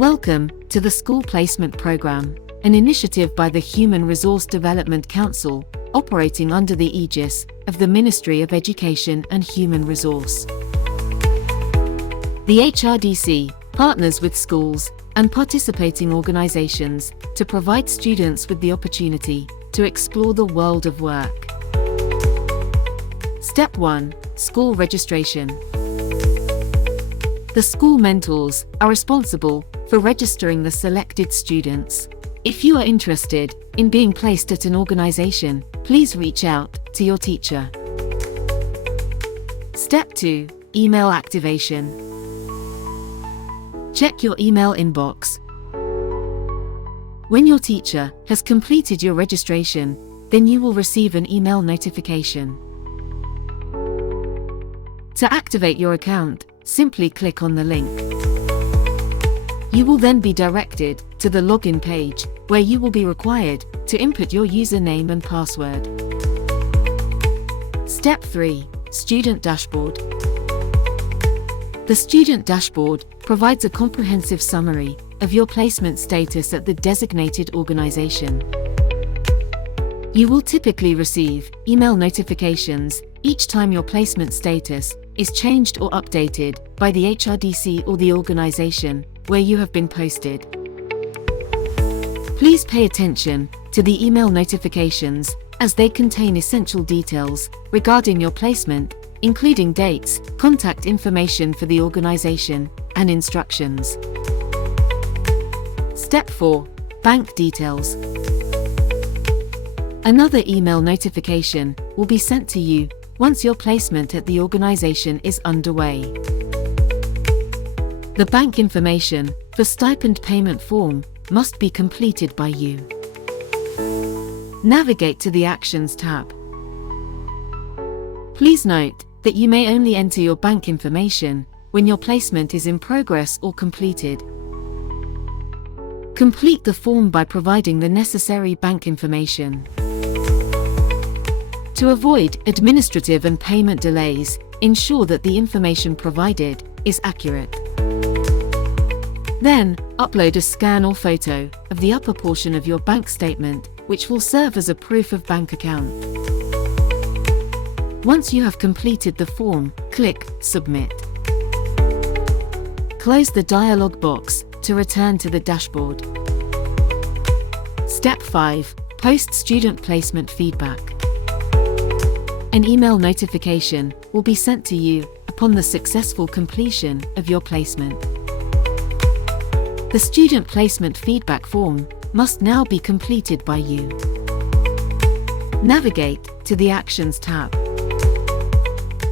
Welcome to the School Placement Program, an initiative by the Human Resource Development Council, operating under the aegis of the Ministry of Education and Human Resource. The HRDC partners with schools and participating organizations to provide students with the opportunity to explore the world of work. Step 1. School registration. The school mentors are responsible for registering the selected students. If you are interested in being placed at an organization, please reach out to your teacher. Step 2. Email activation. Check your email inbox. When your teacher has completed your registration, then you will receive an email notification. To activate your account, simply click on the link. You will then be directed to the login page, where you will be required to input your username and password. Step 3. Student dashboard. The student dashboard provides a comprehensive summary of your placement status at the designated organization. You will typically receive email notifications each time your placement status is changed or updated by the HRDC or the organization where you have been posted. Please pay attention to the email notifications as they contain essential details regarding your placement, including dates, contact information for the organization, and instructions. Step 4. Bank details. Another email notification will be sent to you once your placement at the organization is underway. The bank information for stipend payment form must be completed by you. Navigate to the Actions tab. Please note that you may only enter your bank information when your placement is in progress or completed. Complete the form by providing the necessary bank information. To avoid administrative and payment delays, ensure that the information provided is accurate. Then, upload a scan or photo of the upper portion of your bank statement, which will serve as a proof of bank account. Once you have completed the form, click Submit. Close the dialog box to return to the dashboard. Step 5. Post-student placement feedback. An email notification will be sent to you upon the successful completion of your placement. The student placement feedback form must now be completed by you. Navigate to the Actions tab.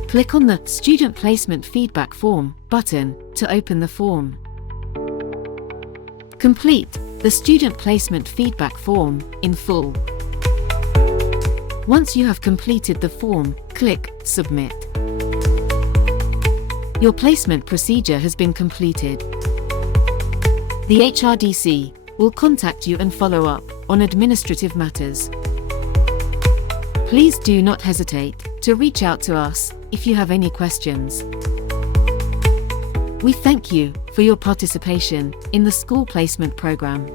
Click on the Student Placement Feedback Form button to open the form. Complete the student placement feedback form in full. Once you have completed the form, click Submit. Your placement procedure has been completed. The HRDC will contact you and follow up on administrative matters. Please do not hesitate to reach out to us if you have any questions. We thank you for your participation in the School Placement Program.